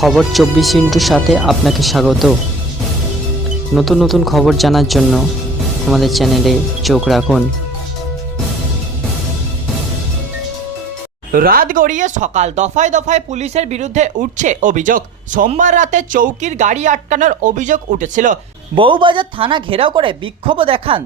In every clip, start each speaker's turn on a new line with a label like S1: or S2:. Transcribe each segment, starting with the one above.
S1: খবর চব্বিশ ইন্টুর সাথে আপনাকে স্বাগত। নতুন নতুন খবর জানার জন্য আমাদের চ্যানেলে চোখ রাখুন।
S2: রাত গড়িয়ে সকাল দফায় দফায় পুলিশের বিরুদ্ধে উঠছে অভিযোগ। সোমবার রাতে চৌকির গাড়ি আটকানোর অভিযোগ উঠেছিল। বউবাজার থানা ঘেরাও করে বিক্ষোভ দেখান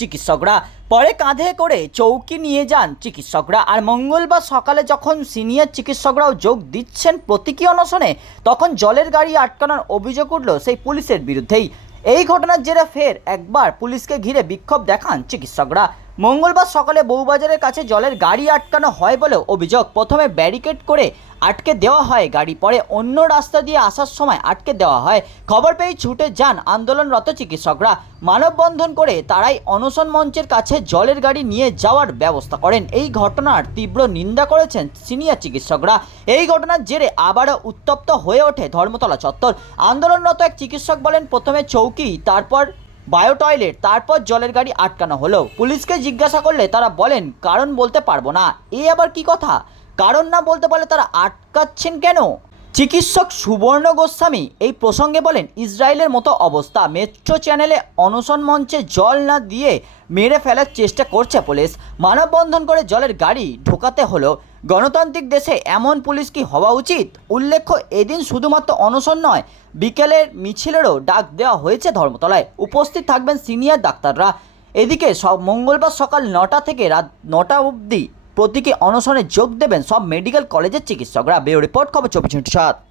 S2: চিকিৎসকরা। পরে কাঁধে করে চৌকি নিয়ে যান চিকিৎসকরা। আর মঙ্গলবার সকালে যখন সিনিয়র চিকিৎসকরাও যোগ দিচ্ছেন প্রতীকী অনশনে, তখন জলের গাড়ি আটকানোর অভিযোগ উঠল সেই পুলিশের বিরুদ্ধেই। এই ঘটনার জেরে ফের একবার পুলিশকে ঘিরে বিক্ষোভ দেখান চিকিৎসকরা। মঙ্গলবার সকালে বউবাজারের কাছে জলের গাড়ি আটকানো হয় বলেও অভিযোগ। প্রথমে ব্যারিকেড করে আটকে দেওয়া হয়, গাড়ি পরে অন্য রাস্তা দিয়ে আসার সময় আটকে দেওয়া হয়। খবর পেয়ে ছুটে যান আন্দোলনরত চিকিৎসকরা। মানববন্ধন করে তারাই অনশন মঞ্চের কাছে জলের গাড়ি নিয়ে যাওয়ার ব্যবস্থা করেন। এই ঘটনার তীব্র নিন্দা করেছেন সিনিয়র চিকিৎসকরা। এই ঘটনার জেরে আবারও উত্তপ্ত হয়ে ওঠে ধর্মতলা চত্বর। আন্দোলনরত এক চিকিৎসক বলেন, প্রথমে চৌকি, তারপর বায়ো টয়লেট তারপর জলের গাড়ি আটকানো হলো। পুলিশকে জিজ্ঞাসা করলে তারা বলেন, কারণ বলতে পারব না। এ আবার কি কথা? কারণ না বলতে পারলে তারা আটকাচ্ছেন কেন? চিকিৎসক সুবর্ণ গোস্বামী এই প্রসঙ্গে বলেন, ইসরায়েলের মতো অবস্থা। মেট্রো চ্যানেলে অনশন মঞ্চে জল না দিয়ে মেরে ফেলার চেষ্টা করছে পুলিশ। মানববন্ধন করে জলের গাড়ি ঢোকাতে হলো। গণতান্ত্রিক দেশে এমন পুলিশ কি হওয়া উচিত? উল্লেখ্য, এদিন শুধুমাত্র অনশন নয়, বিকেলের মিছিলেরও ডাক দেওয়া হয়েছে ধর্মতলায়। উপস্থিত থাকবেন সিনিয়র ডাক্তাররা। এদিকে সব মঙ্গলবার সকাল নটা থেকে রাত নটা অবধি প্রতীকী অনশনে যোগ দেবেন সব মেডিকেল কলেজের চিকিৎসকরা। বেরো রিপোর্ট খবর চব্বিশ সাত।